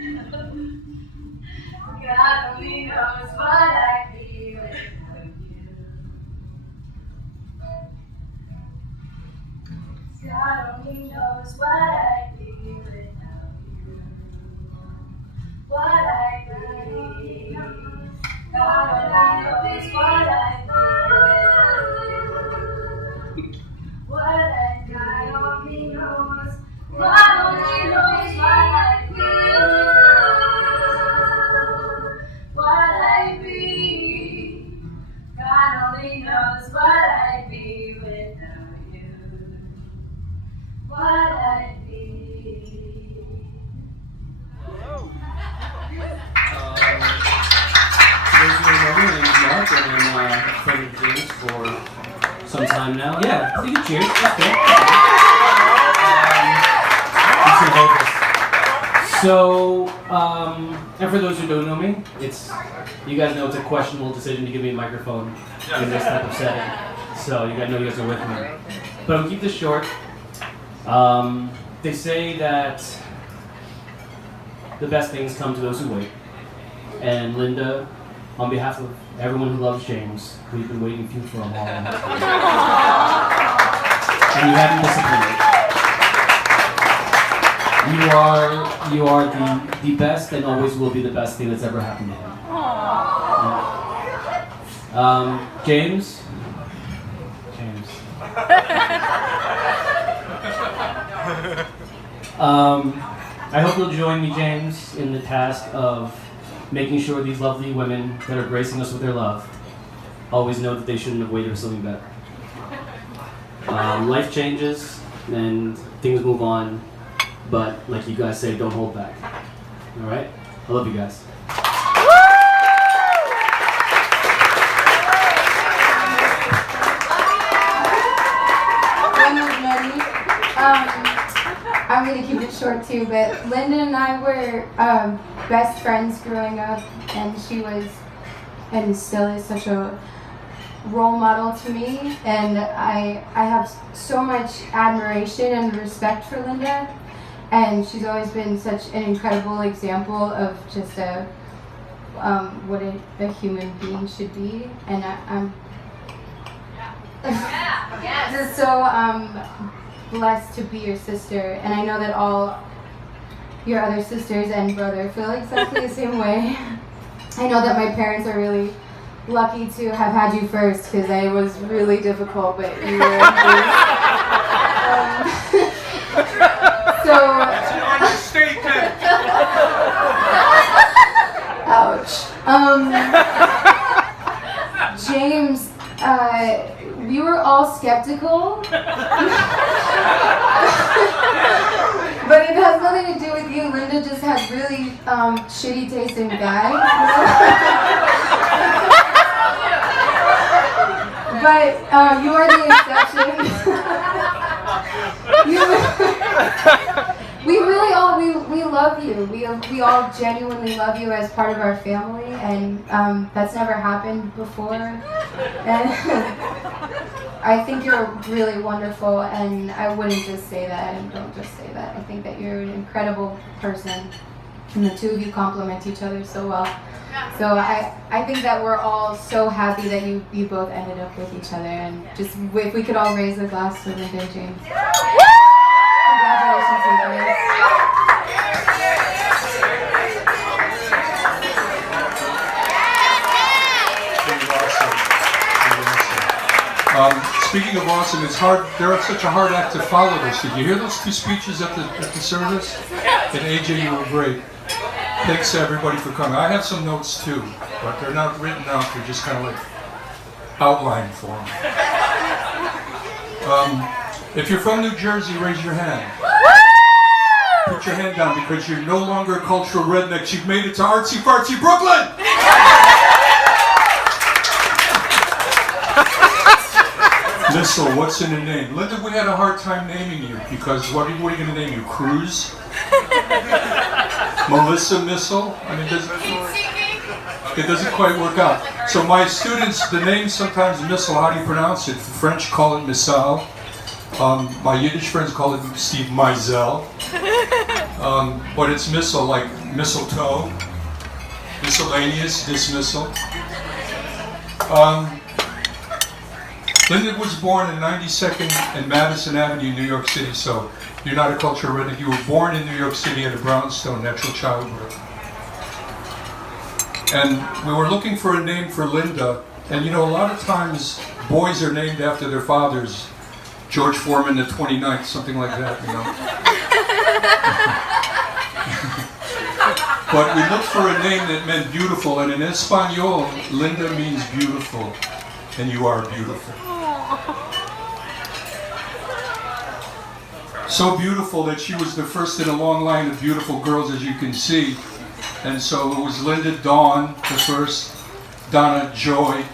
God only knows what I'd be without you. God only knows what I'd be without you. What I'd be. God only knows what I'd be without you. What I'd be. God only knows. God only knows what I'd be without you. What I'd be. God only knows what I'd be without you. What I'd be. For those who don't know me, my name is Mark, and I'm a friend of James for some time now. Yeah, you can cheers. That's good. So, and for those who don't know me, you guys know it's a questionable decision to give me a microphone in this type of setting. So you guys know you guys are with me. But I'll keep this short. They say that the best things come to those who wait. And Linda, on behalf of everyone who loves James, we've been waiting for you for a long time. And you haven't disappointed. You are the best and always will be the best thing that's ever happened to him. James. I hope you'll join me, James, in the task of making sure these lovely women that are gracing us with their love always know that they shouldn't have waited for something better. Life changes and things move on, but like you guys say, don't hold back. All right? I love you guys. I'm going to keep it short too, but Linda and I were best friends growing up, and she was, and still is, such a role model to me, and I have so much admiration and respect for Linda, and she's always been such an incredible example of just what a human being should be, and I'm just so blessed to be your sister, and I know that all your other sisters and brother feel exactly the same way. I know that my parents are really lucky to have had you first, because it was really difficult, but you were so ouch. James, we were all skeptical, but it has nothing to do with you. Linda just had really shitty taste in guys. But you are the exception. We really all we love you. We all genuinely love you as part of our family, and that's never happened before. And I think you're really wonderful, and I wouldn't just say that, and don't just say that. I think that you're an incredible person, and the two of you complement each other so well. So I think that we're all so happy that you both ended up with each other, and just if we could all raise a glass to Linda and James. Congratulations, you guys. Speaking of awesome, it's hard. They're such a hard act to follow this. Did you hear those two speeches at the service? And AJ, you were great. Thanks to everybody for coming. I have some notes too, but they're not written out. They're just kind of like outline form. If you're from New Jersey, raise your hand. Put your hand down because you're no longer cultural rednecks. You've made it to artsy fartsy Brooklyn. Missile, what's in the name? Linda, we had a hard time naming you because what are you going to name you? Cruz? Melissa Missile? I mean, it doesn't quite work out. So my students, the name sometimes Missile, how do you pronounce it? The French call it Missile. My Yiddish friends call it Steve Meisel. But it's Missile, like mistletoe, miscellaneous, dismissal. Linda was born in 92nd and Madison Avenue, New York City, so you're not a cultural redneck. You were born in New York City at a brownstone, natural childbirth. And we were looking for a name for Linda, and you know, a lot of times boys are named after their fathers. George Foreman the 29th, something like that, you know. But we looked for a name that meant beautiful, and in Espanol, Linda means beautiful, and you are beautiful. So beautiful that she was the first in a long line of beautiful girls, as you can see. And so it was Linda Dawn, the first, Donna Joy,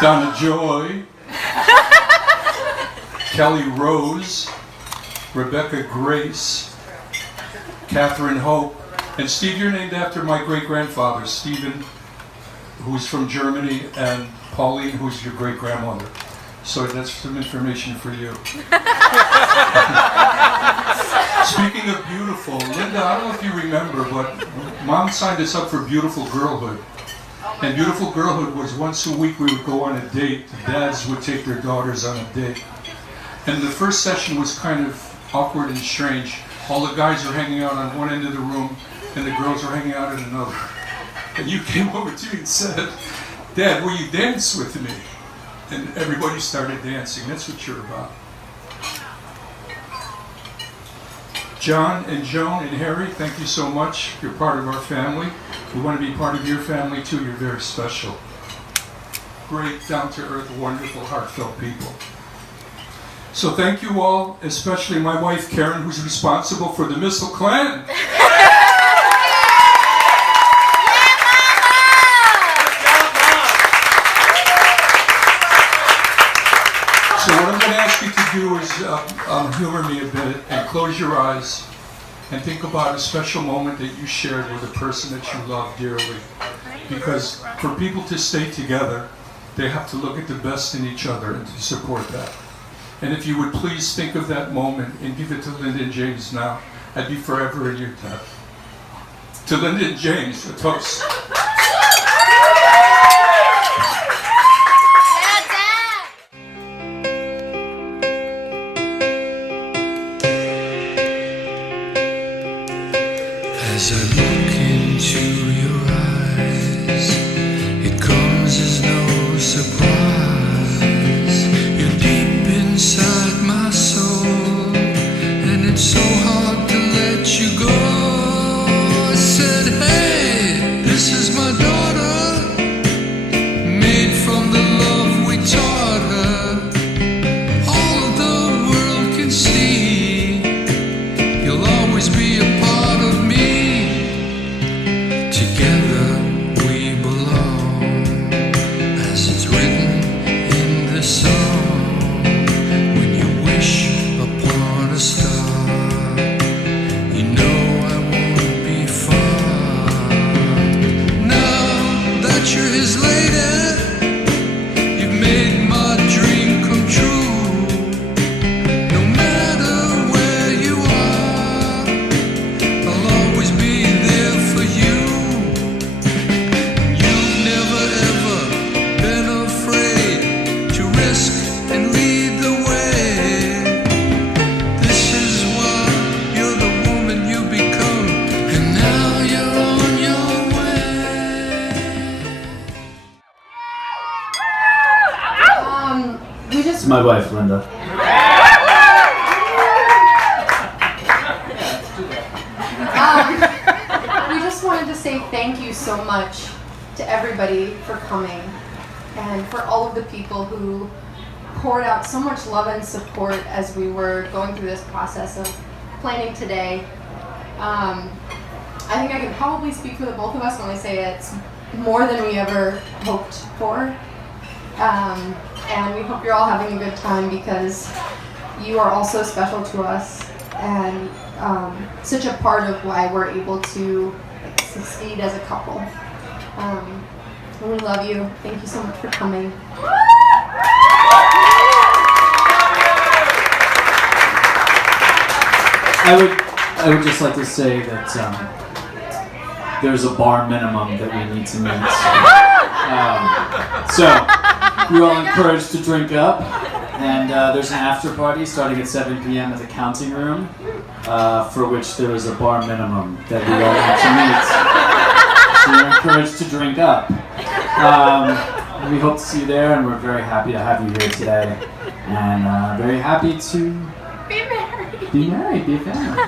Donna Joy, Kelly Rose, Rebecca Grace, Catherine Hope, and Steve, you're named after my great-grandfather, Stephen, who's from Germany, and Pauline, who's your great-grandmother. So that's some information for you. Speaking of beautiful, Linda, I don't know if you remember, but Mom signed us up for Beautiful Girlhood. And Beautiful Girlhood was once a week we would go on a date. The dads would take their daughters on a date. And the first session was kind of awkward and strange. All the guys were hanging out on one end of the room, and the girls were hanging out at another. And you came over to me and said, "Dad, will you dance with me?" And everybody started dancing. That's what you're about. John and Joan and Harry, thank you so much. You're part of our family. We want to be part of your family too. You're very special. Great, down-to-earth, wonderful, heartfelt people. So thank you all, especially my wife Karen, who's responsible for the Missile Clan. So what I'm going to ask you to do is humor me a bit and close your eyes and think about a special moment that you shared with a person that you love dearly. Because for people to stay together, they have to look at the best in each other and to support that. And if you would please think of that moment and give it to Linda and James now, I'd be forever in your debt. To Linda and James, a toast. As I look into your eyes, it comes as no surprise. You're deep inside my soul, and it's so hard to let you go. I said, hey, this is my daughter, made from the love we taught her. All the world can see, you'll always be a part of me. Together we belong, as it's written in the song. When you wish upon a star, you know I won't be far. Now that you're his lady, you've made my dream come true. No matter where you are, I'll always be there for you. You've never ever been afraid to risk and lead the way. This is why you're the woman you become, and now you're on your way. We just My wife, Linda. we just wanted to say thank you so much to everybody for coming, and for all of the people who poured out so much love and support as we were going through this process of planning today. I think I can probably speak for the both of us when I say it's more than we ever hoped for. And we hope you're all having a good time, because you are all so special to us, and such a part of why we're able to succeed as a couple. And we love you. Thank you so much for coming. I I would just like to say that there's a bar minimum that we need to meet. So you're all encouraged to drink up, and there's an after party starting at 7 p.m. at the counting room, for which there is a bar minimum that we all have to meet. So you're encouraged to drink up. We hope to see you there, and we're very happy to have you here today, and very happy to be married, be a family.